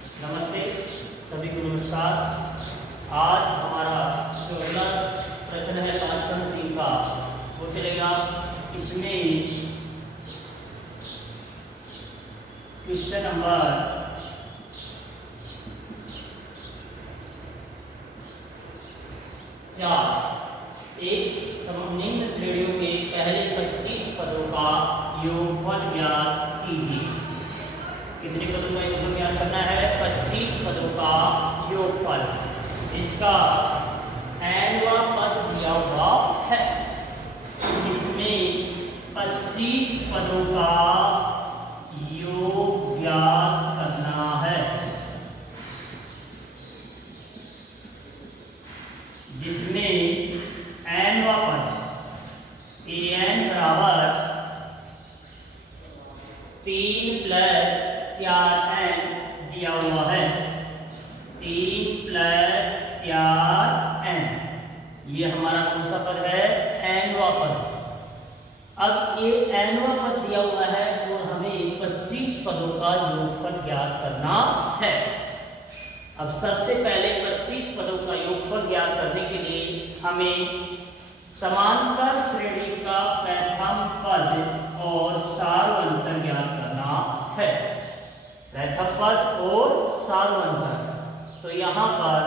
नमस्ते, सभी को नमस्कार। आज हमारा जो अगला प्रश्न है ताशकंद 3 का वो चलेगा। इसमें क्वेश्चन नंबर 4। एक निम्न श्रेणियों के पहले 25 पदों का योगफल ज्ञात कीजिए। कितने पदों का योगफल ज्ञात करना है? 25 पदों का योगफल। इसका nवां पद दिया हुआ है। इसमें 25 पदों का योग ज्ञात करना है, जिसमें nवां पद an बराबर 3 + 4n दिया हुआ है। 3 + 4n, ये हमारा कौन सा पद है? nवां पद। अब ये nवां पद दिया हुआ है और हमें 25 पदों का योगफल ज्ञात करना है। अब सबसे पहले 25 पदों का योगफल ज्ञात करने के लिए हमें समांतर श्रेणी का प्रथम पद और सार्वंतर ज्ञात करना है। प्रथम पद और सार्वंतर। तो यहाँ पर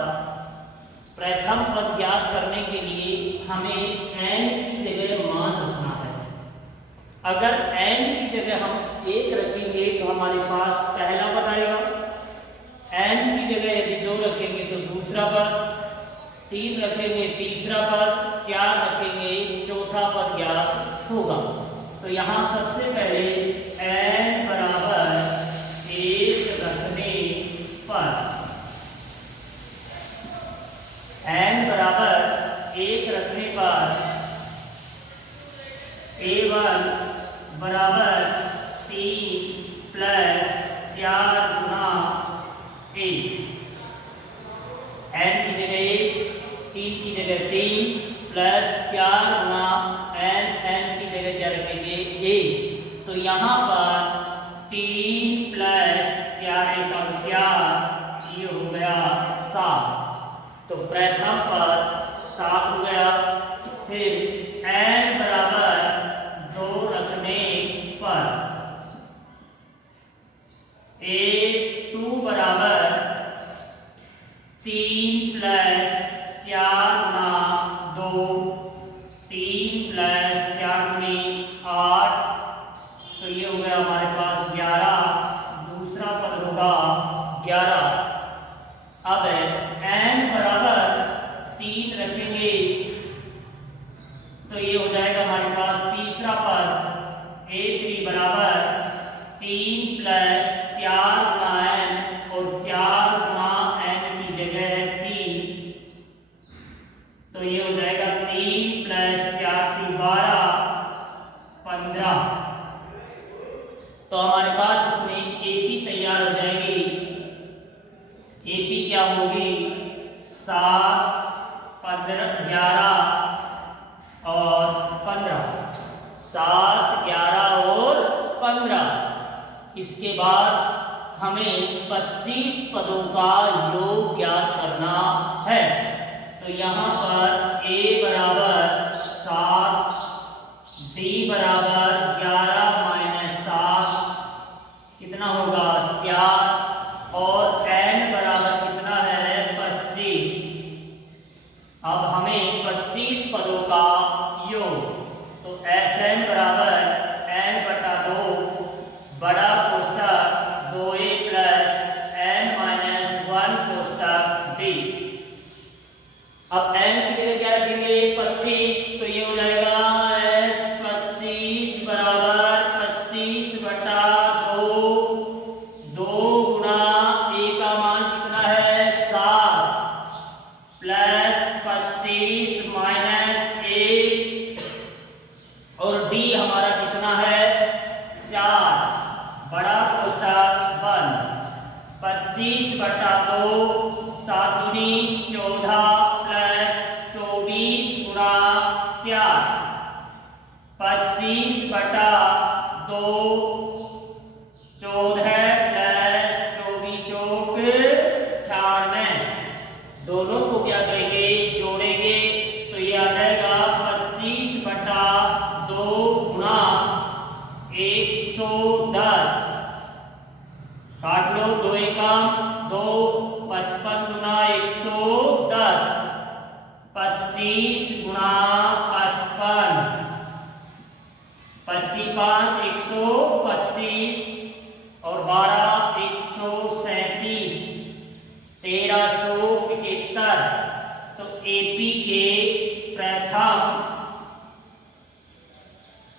प्रथम पद ज्ञात करने के लिए हमें n की जगह मान रखना है। अगर n की जगह हम 1 रखेंगे तो हमारे पास पहला पद आएगा। n की जगह यदि 2 रखेंगे तो दूसरा पद, 3 रखेंगे तीसरा पद, 4 रखेंगे चौथा पद ज्ञात होगा। तो यहाँ सबसे पहले n बराबर 1 रखने पर n बराबर 1 रखने पर a1 बराबर 3 + 4 गुना 1। n की जगह 1, 3 की जगह 3 + 4 गुना n की जगह क्या रखेंगे? 1। तो यहाँ पर 3 + 4 = 4, ये हो गया 7। तो प्रथम पद 7 हो गया। फिर n बराबर 2 रखने पर a2 बराबर 3 + 4 गुना 2, 3 + 4 गुनी 8। तो ये हो गया हमारे पास 11। दूसरा पद होगा 11। अब n बराबर 3 रखेंगे तो ये हो जाएगा हमारे पास तीसरा पद a3 बराबर 3 + 4 गुना n और 4 गुना n की जगह 3। तो ये हो जाएगा 3 + 4 = 12, 15। तो हमारे पास इसमें AP तैयार हो जाएगी। AP क्या होगी? 7, 15, 11 और 15। 7, 11 और 15। इसके बाद हमें 25 पदों का योग ज्ञात करना है। तो यहाँ पर a बराबर 7, b बराबर 11 - 7 कितना होगा? 4 और n बराबर कितना है? 25। अब हमें 25 पदों का योग, तो Sn बराबर n/2 बड़ा कोष्ठक 2a + n - 1 कोष्ठक b। अब n की जगह क्या रखेंगे? 25। तो ये हो जाएगा S25 बराबर 25/2। 2 गुना a का मान कितना है? 7 + 25 - 1 और d हमारा कितना है? 4। बड़ा कोष्ठक बंद। 25/2 7 दूनी 14 + 24 गुना 4। 25/2 14 + 24 = दोनों को क्या करेंगे, जोड़ेंगे तो ये आ जाएगा 25/2 गुणा 110। काट लो, 2 एकम 2, 55 गुणा 110, 25 गुणा 55, 25 5 125 और 12 137, 1375। तो एपी के प्रथम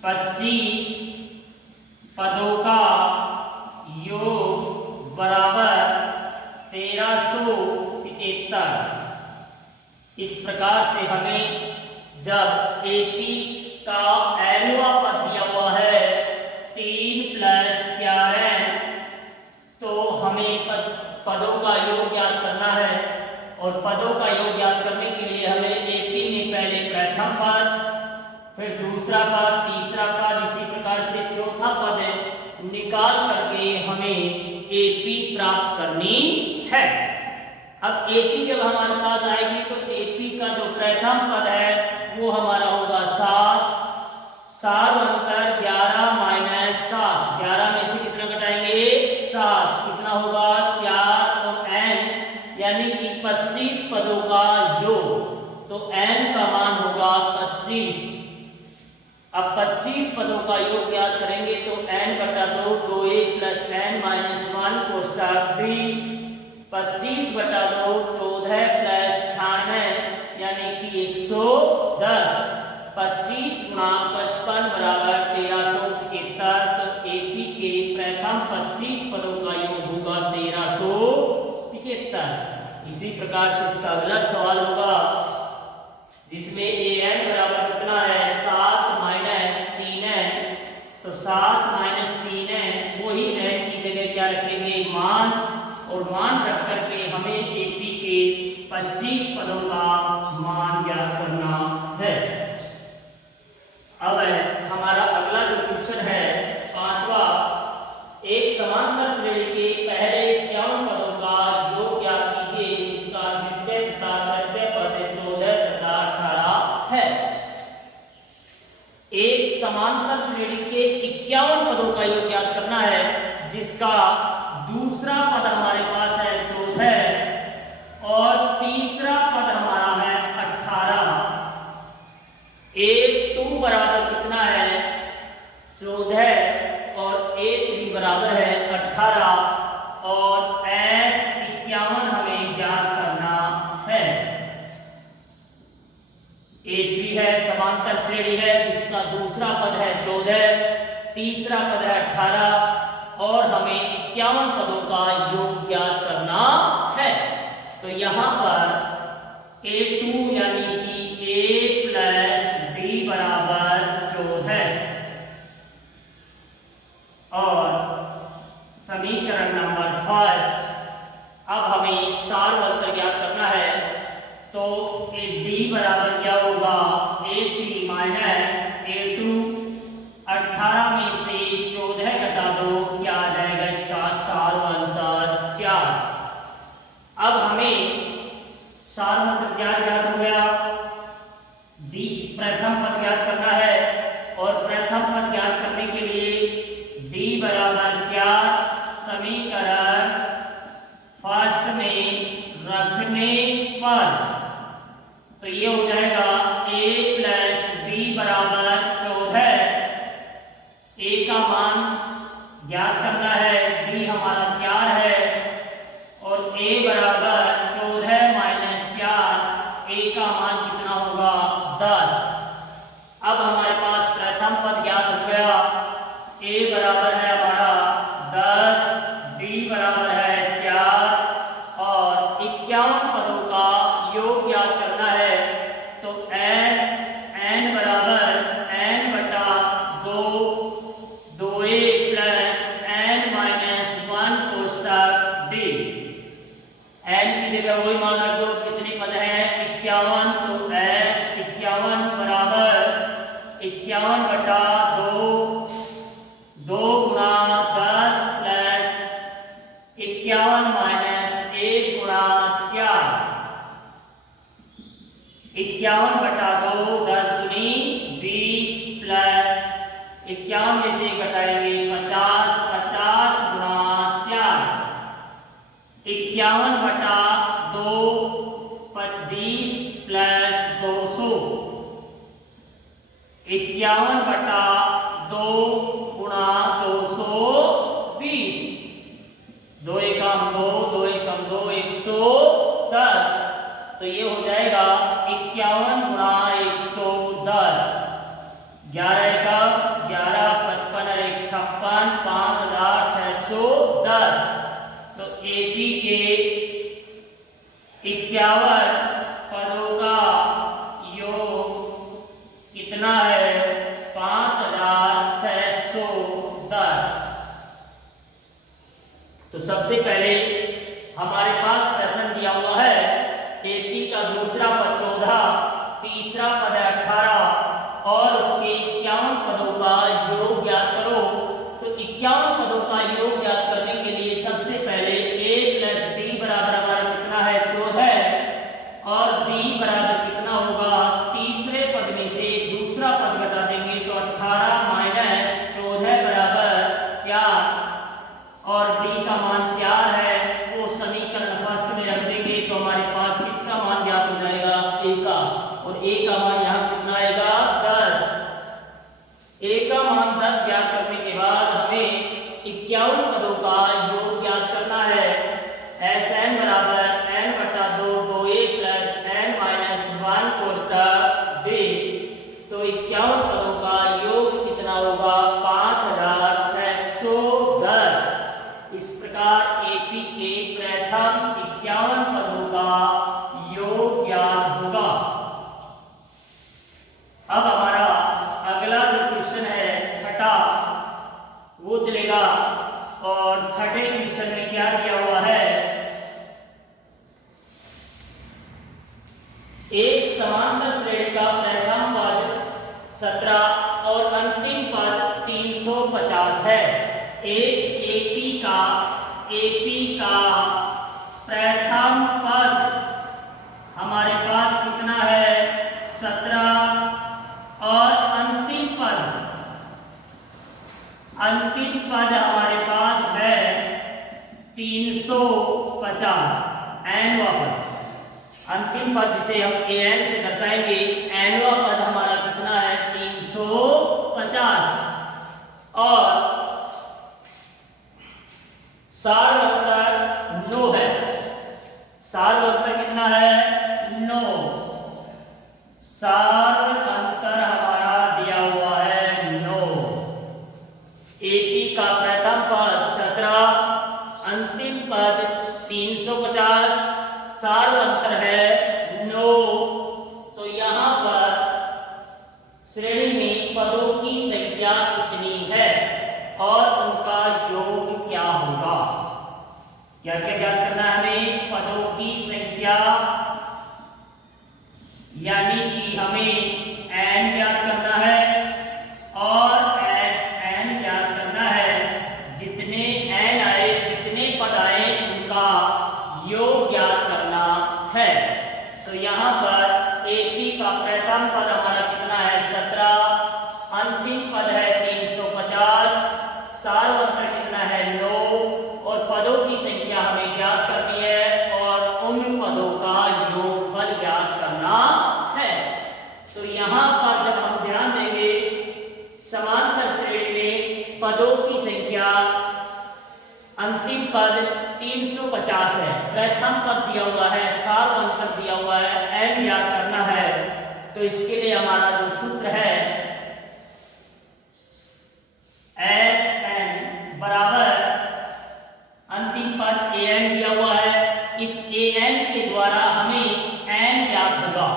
25 पदों का योग बराबर 1375। इस प्रकार से हमें जब एपी का एनवा पद दिया हुआ है 3 + 4n, तो हमें पदों का योग ज्ञात करना है। और पदों का योग ज्ञात करने के लिए हमें एपी में पहले प्रथम पद, फिर दूसरा पद, तीसरा पद, इसी प्रकार से चौथा पद निकाल करके हमें एपी प्राप्त करनी है। अब एपी जब हमारे पास आएगी तो एपी का जो प्रथम पद है वो हमारा होगा 7, 11 - 7, 11 में से कितना घटाएंगे, 7, कितना होगा 4 और n, यानी कि 25 पदों का योग, तो n का मान होगा 25। अब 25 पदों का योग ज्ञात करेंगे तो n/2 2a + n - 1 कोष्ठक b, 25/2 14 + 96 यानी कि 110, 25 गुणा 55 बराबर 1375। तो एपी के प्रथम 25 पदों का योग होगा 1375। इसी प्रकार से इसका अगला सवाल होगा जिसमें an बराबर कितना है, 7 - 3n। तो 7 - 3n, वही n की जगह क्या रखेंगे, मान, और मान रख करके हमें एपी के 25 पदों का मान ज्ञात करना है। अब हमारा अगला जो क्वेश्चन है 5वां, एक समांतर श्रेणी के पहले 51 पदों का योग ज्ञात कीजिए जिसका द्वितीय तथा तृतीय पद 14 तथा 18 है। एक समांतर श्रेणी के 51 पदों का योग ज्ञात करना है जिसका दूसरा पद हमारे पास है 14 और तीसरा पद हमारा है 18। A2 बराबर कितना है, 14 और A3 बराबर है 18 और S51 हमें ज्ञात करना है। A3 है, समांतर श्रेणी है जिसका दूसरा पद है 14, तीसरा पद है 18 और हमें 51 पदों का योग ज्ञात करना है। तो यहाँ पर A2 यानी कि A + B बराबर 14 और समीकरण नंबर फर्स्ट, अब हमें सारवंतर ज्ञात करना है। तो D बराबर क्या होगा, A3 - A2, 18 में से 14 घटा दो, क्या आ जाएगा इसका सारवंतर 4। अब हमें सारवंतर 4 ज्ञात हो गया, डी प्रथम पद ज्ञात करना है और प्रथम पद ज्ञात करने के लिए D बराबर 4 समीकरण फर्स्ट में रखने पर तो ये हो जाएगा A + B बराबर 14। A का मान ज्ञात करना है, B हमारा 4 है और A बराबर 14 - 4, A का मान कितना होगा, 10। अब हमारे पास प्रथम पद ज्ञात हो गया, A बराबर है हमारा 10, B बराबर है 4 और 51 पदों का योग ज्ञात करना है। तो S n बराबर n/2 2a + n - 1 कोष्ठक D। n की जगह वही मान रख दो, कितने पद हैं, 51। तो S 51 बराबर 51/2 2 गुणा 10 + 51 - 1 गुणा 4 51/2 10 दूनी 20 प्लस 51 में से घटाएंगे 50 50 गुणा 4 51/2 20 प्लस 200 51/2 गुणा 220 2 एकम 2 2 एकम 2 110 तो ये हो जाएगा 51 गुणा 110 11 एकम 11 55 और 1 56 5610 तो एपी के 51 पदों का योग कितना है 5610। तो सबसे पहले हमारे पास प्रश्न दिया हुआ है एपी का दूसरा पद 14 तीसरा पद 18 और उसके 51 पदों का योग ज्ञात करो। तो 51 पदों का योग ज्ञात करने के लिए सबसे पहले a प्लस बी बराबर हमारा कितना है 14 और b बराबर कितना होगा तीसरे पद में से दूसरा पद बता देंगे तो 18 माइनस 14 बराबर 4 और d का मान 4 है वो समीकरण फर्स्ट में रख देंगे तो हमारे पास किसका मान ज्ञात हो जाएगा a का और a का मान यहाँ कितना आएगा 10 a का मान 10 ज्ञात करने के बाद हमें 51 पदों का योग ज्ञात करना है Sn बराबर n/2 2a plus n minus 1 कोष्ठक d तो 51 पदों का योग कितना होगा 5610। इस प्रकार एपी के प्रथम 51 पदों का योग ज्ञात होगा। अब हमारा अगला जो क्वेश्चन है छठा वो चलेगा और छठे क्वेश्चन में क्या दिया हुआ है एक समांतर श्रेणी का प्रथम पद 17 और अंतिम पद 350 है। एक एपी का प्रथम पद हमारे पास कितना है 17 और अंतिम पद हमारे पास है 350 एनवा पद अंतिम पद जिसे हम an से दर्शाएंगे एनवा पद हमारा कितना है 350 और सार्वत्तर 9 है। सार्वत्तर कितना है 9 सार्वत्तर हमारा दिया हुआ है 9। एपी का प्रथम पद 17 अंतिम पद 350 सार्वत्तर है 9। तो यहाँ पर श्रेणी में पदों की संख्या कितनी है और उनका योग क्या होगा। क्या क्या ज्ञात करना है हमें पदों की संख्या यानी कि हमें n ज्ञात करना है और Sn ज्ञात करना है। जितने n आए जितने पद आए उनका योग ज्ञात करना है। तो यहाँ पर एपी का प्रथम पद हमारा कितना है 17 अंतिम पद है 350 सार्वत्तर कितना है 9 और पदों की संख्या हमें ज्ञात करनी है और उन पदों का योगफल ज्ञात करना है। तो यहाँ पर जब हम ध्यान देंगे समांतर श्रेणी में पदों की संख्या अंतिम पद 350 है प्रथम पद दिया हुआ है सार्वत्तर दिया हुआ है n ज्ञात करना है। तो इसके लिए हमारा जो सूत्र है Sn बराबर अंतिम पद an दिया हुआ है इस an के द्वारा हमें n ज्ञात होगा।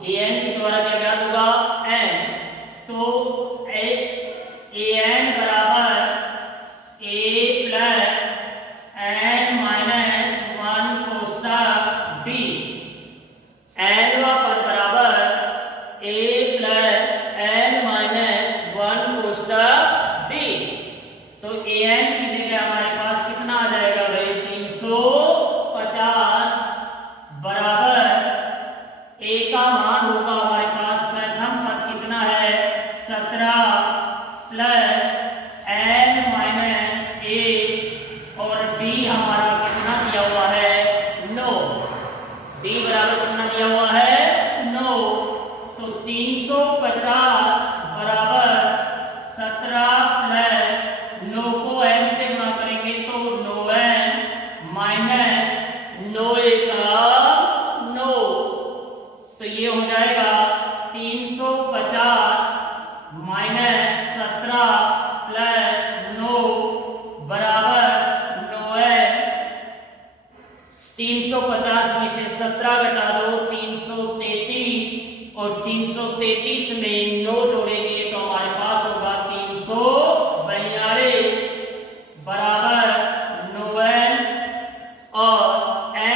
an के द्वारा क्या ज्ञात होगा n तो an बराबर a प्लस n माइनस 1 कोष्ठक b nवा पद बराबर a प्लस n माइनस 1 कोष्ठक b। तो an की जगह हमारे पास कितना आ जाएगा भाई 350 बराबर a का मान d बराबर कितना दिया हुआ है 9, तो 350 बराबर 17 प्लस 9 को n से गुणा करेंगे तो 9n माइनस 9 का 9, तो ये हो जाएगा 350 माइनस 17 प्लस 9 बराबर 9n। 350 में से 17 घटा दो 333, और 333 में 9 जोड़ेंगे तो हमारे पास होगा 342 बराबर 9n, और n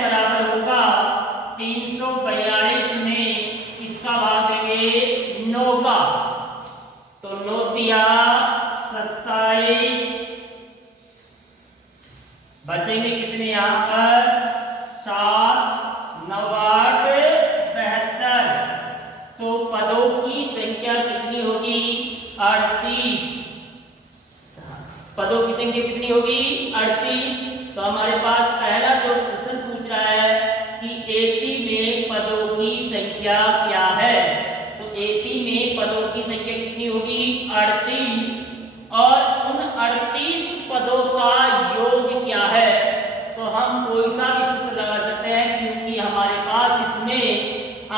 बराबर होगा 342 में किसका भाग देंगे 9 का, तो 9 तिया 27, बचेंगे कितने यहाँ पर 7 9 8 72, तो पदों की संख्या कितनी होगी 38, पदों की संख्या कितनी होगी 38। तो हमारे पास पहला जो प्रश्न पूछ रहा है कि एपी में पदों की संख्या क्या है, तो एपी में पदों की संख्या कितनी होगी 38, और उन 38 पदों का योग क्या है, तो हम कोई सा भी सूत्र लगा सकते हैं क्योंकि हमारे पास इसमें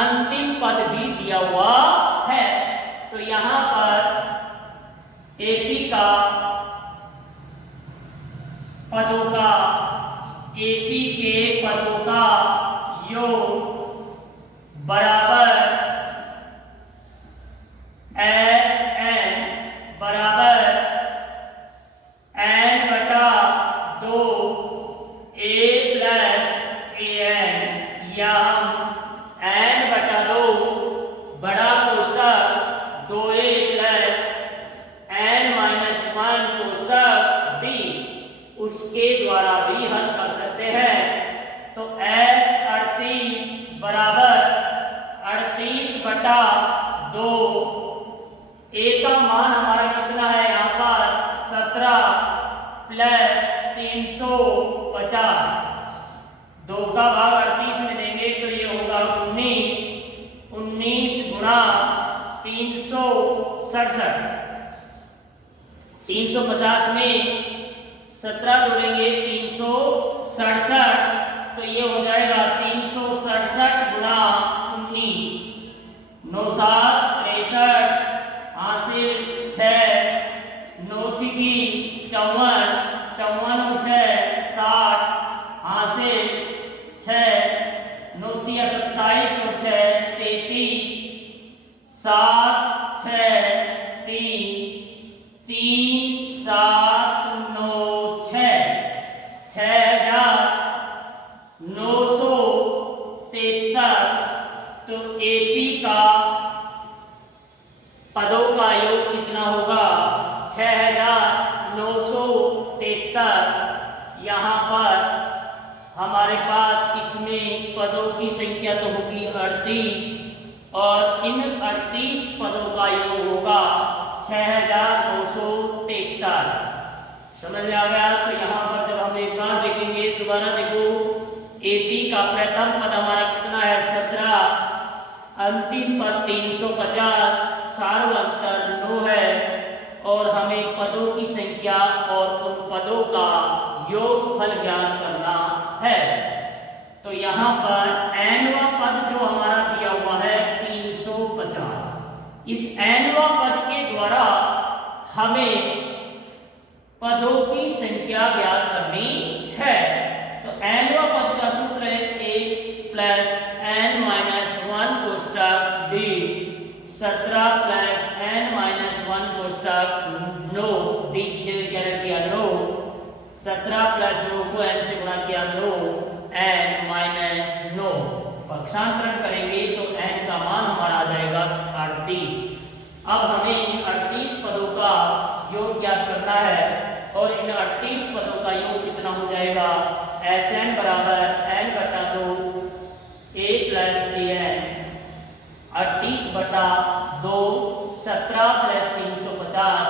अंतिम पद भी दिया हुआ है। तो यहाँ पर एपी का पदों का एपी के पदों का योग बराबर एस एन बराबर n बटा 2 a प्लस an, या n बटा 2 बड़ा कोष्टक 2a plus n minus 1 कोष्टक b, उसके द्वारा भी हल कर सकते हैं। तो s 38 बराबर 38 बटा 2, a का मान हमारा कितना है यहाँ पर 17 प्लस 350, 2 का भाग 38 में देंगे तो ये होगा 19 गुणा 367, 350 में 17 जोड़ेंगे 367, तो ये हो जाएगा 367 गुणा 19, 9 7 63, हासिल 6, 9 छिकी 54, 54 6 60, हासिल 6, 9 तिया 27 और 6 33, 7 6 3 3 7 9 6 6973, तो एपी का पदों का योग कितना होगा 6973। यहाँ पर हमारे पास इसमें पदों की संख्या तो होगी 38, और इन 38 पदों का योग होगा 6973। समझ में आ गया। तो यहाँ पर जब हम एक बार देखेंगे, दोबारा देखो, एपी का प्रथम पद हमारा कितना है 17, अंतिम पद 350, सार्वंतर 9 है, और हमें पदों की संख्या और उन पदों का योगफल ज्ञात करना है। तो यहाँ पर nवां पद जो हमारा दिया हुआ है 350, इस nवां पद के द्वारा हमें पदों की संख्या ज्ञात करनी है। तो nवां पद का सूत्र है a plus n minus 1 कोष्टक b, 17 plus n minus 1 कोष्टक 9, d की जगह क्या रख दिया 9, 17 प्लस 9 को n से गुणा किया 9, n माइनस 9, पक्षांतरण करेंगे तो n का मान हमारा आ जाएगा 38। अब हमें इन 38 पदों का योग ज्ञात करना है, और इन 38 पदों का योग कितना हो जाएगा Sn बराबर n बटा 2 a प्लस an, 38 बटा 2 17 प्लस 350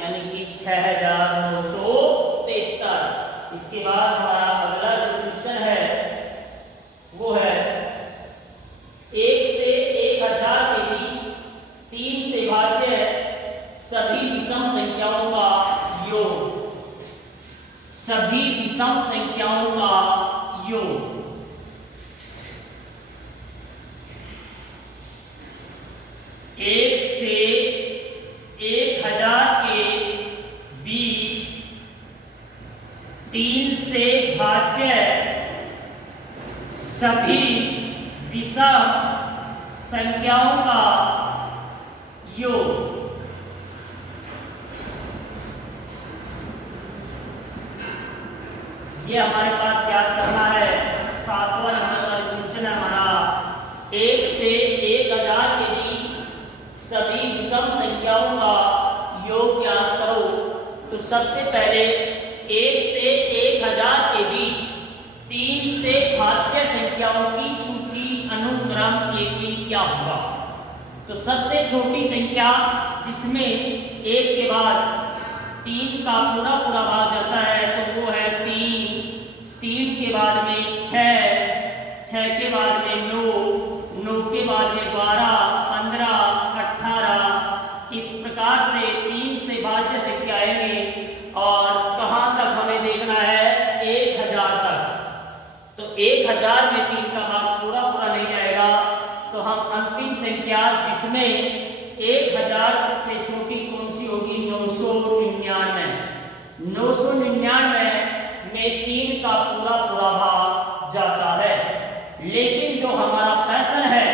यानी कि 6973। इसके बाद हमारा अगला जो क्वेश्चन है वो है 1 से 1000 के बीच 3 से भाज्य सभी विषम संख्याओं का योग। सभी विषम संख्याओं का योग। 1 से 1000 के बीच 3 से भाज्य सभी विषम संख्याओं का योग। ये हमारे पास याद करना है। 7वां नंबर का क्वेश्चन है हमारा 1 से 1000 के बीच सभी विषम संख्याओं का योग ज्ञात करो। तो सबसे पहले 1 से 1000 के बीच 3 से भाज्य संख्याओं की सूची अनुक्रम एपी क्या होगा। तो सबसे छोटी संख्या जिसमें 1 के बाद 3 का पूरा भाग जाता है तो वो है 3। 3 के बाद में 6, 6 के बाद में 9, 9 के बाद में 12, 15, 18। इस प्रकार से 3 से भाज्य संख्या आएंगे और कहाँ तक हमें देखना है 1000 तक। तो 1000 में 3 का भाग पूरा नहीं जाएगा तो हम अंतिम संख्या जिसमें 1000 से छोटी कौन सी होगी 999। 999 में 3 का पूरा भाग जाता है। लेकिन जो हमारा प्रश्न है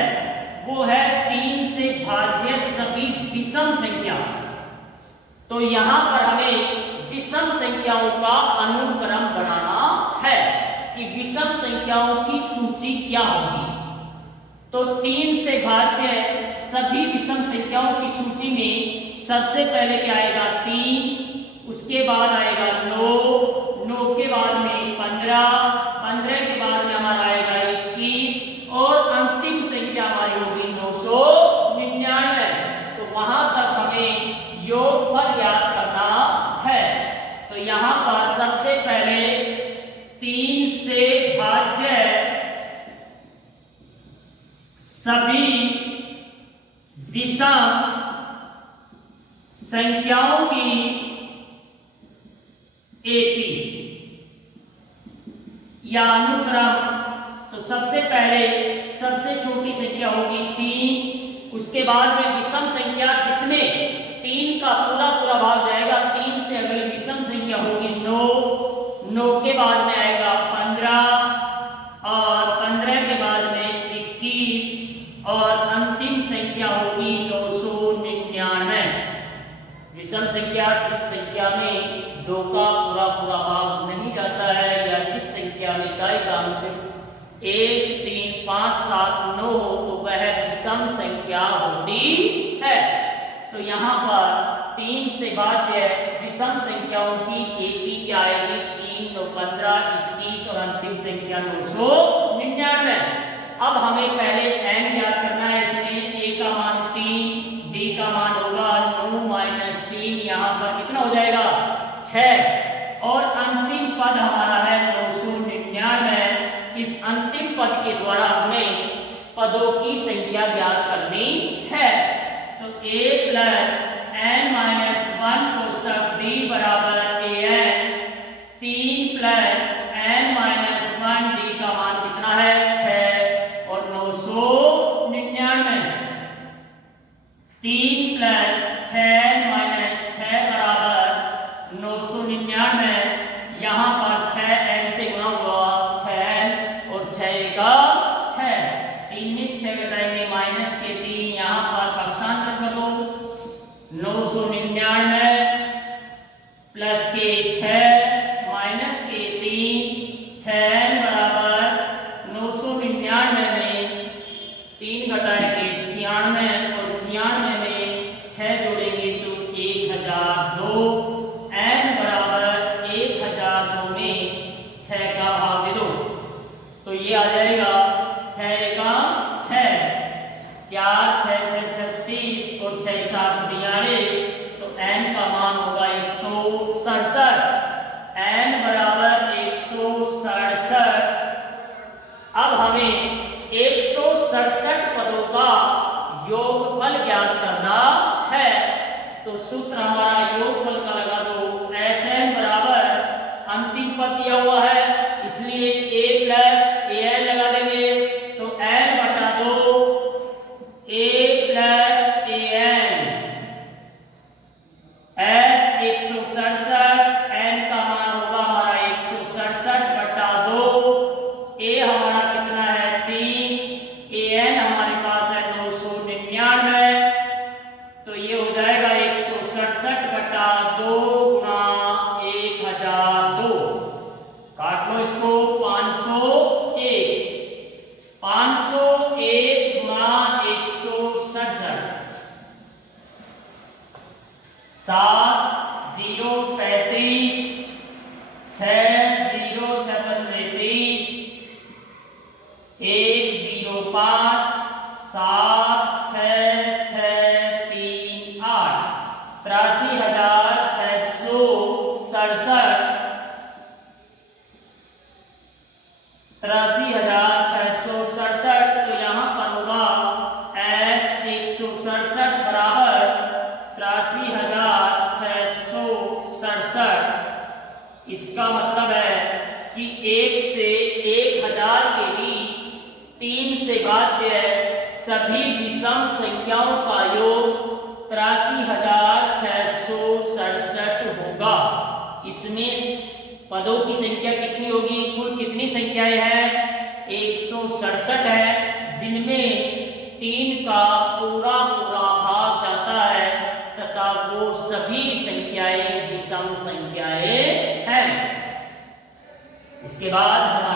वो है 3 से भाज्य सभी विषम संख्या। तो यहाँ पर हमें विषम संख्याओं का अनुक्रम बनाना है कि विषम संख्याओं की सूची क्या होगी। तो 3 से भाज्य सभी विषम संख्याओं की सूची में सबसे पहले क्या आएगा 3, उसके बाद आएगा 9, 9 के बाद में 15, 15 के बाद में हमारा आएगा 21 और अंतिम संख्या हमारी होगी 999। तो वहां तक हमें योगफल याद करना है। तो यहाँ पर सबसे पहले 3 से भाज्य सभी विषम संख्याओं की एपी या अनुक्रम। तो सबसे पहले सबसे छोटी संख्या होगी 3, उसके बाद में विषम संख्या जिसमें 3 का पूरा भाग जाएगा। 3 से अगले विषम संख्या होगी 9, 9 के बाद में आएगा 15 और 15 के बाद में 21 और अंतिम संख्या होगी 999। विषम संख्या जिस संख्या में 2 का पूरा भाग नहीं जाता है या जिस संख्या में इकाई का अंक 1, 3, 5, 7, 9 हो तो वह विषम संख्या होती है। तो यहाँ पर 3 से भाज्य विषम संख्याओं की एपी क्या आएगी 3, 9, 15, 21 और अंतिम संख्या 999। अब हमें पहले n याद करना है। इसमें a का मान 3, d का मान होगा 9 - 3, यहाँ पर कितना हो जाएगा 6 और अंतिम पद हमारा है 999। इस अंतिम पद के द्वारा हमें पदों की संख्या ज्ञात करनी है। तो a + n - 1 कोष्टक b बराबर an 3 + n - 1 d का मान कितना है 6 और 999। 3 + 6 - 6 बराबर 999। यहाँ पर 6n से गुणा हुआ 6n और 6 का 6। 3 में 6 घटाएंगे माइनस के 3, यहाँ पर पक्षांतर कर दो 999 प्लस के 6 माइनस के 3, 6n बराबर 999 में 3 घटाएंगे 96 और 96 में 6 जोड़ेंगे तो 1002। n बराबर 1002 में 6 का भाग दे दो तो ये आ जाएगा 6 का 6, 4 6 6 36 और 6 7 42। तो n का मान होगा 167। n बराबर सूत्र हमारा योगफल का लगा दो, Sn बराबर अंतिम पद दिया हुआ है इसलिए a प्लस an लगा देंगे, तो n बटा 2 a plus an, s 167, n का मान होगा हमारा 167 बटा 2, a हमारा कितना है 3, an हमारे पास है 999, तो ये हो जाएगा 167 बटा 2 गुणा 1002, काट लो इसको 501, 501 गुणा 167, 7 0 35, 6 0 56 33, 1 0 5 7 6 6 3 8, 83,667, तो यहाँ पर होगा S 167 बराबर 83,667। इसका मतलब है कि 1 से 1000 के बीच 3 से भाज्य सभी विषम संख्याओं का योग 83,667 होगा। इसमें पदों की संख्या कितनी होगी, कुल कितनी संख्याएं हैं 167 है, जिनमें 3 का पूरा भाग जाता है तथा वो सभी संख्याएं विषम संख्याएं हैं। इसके बाद हमारे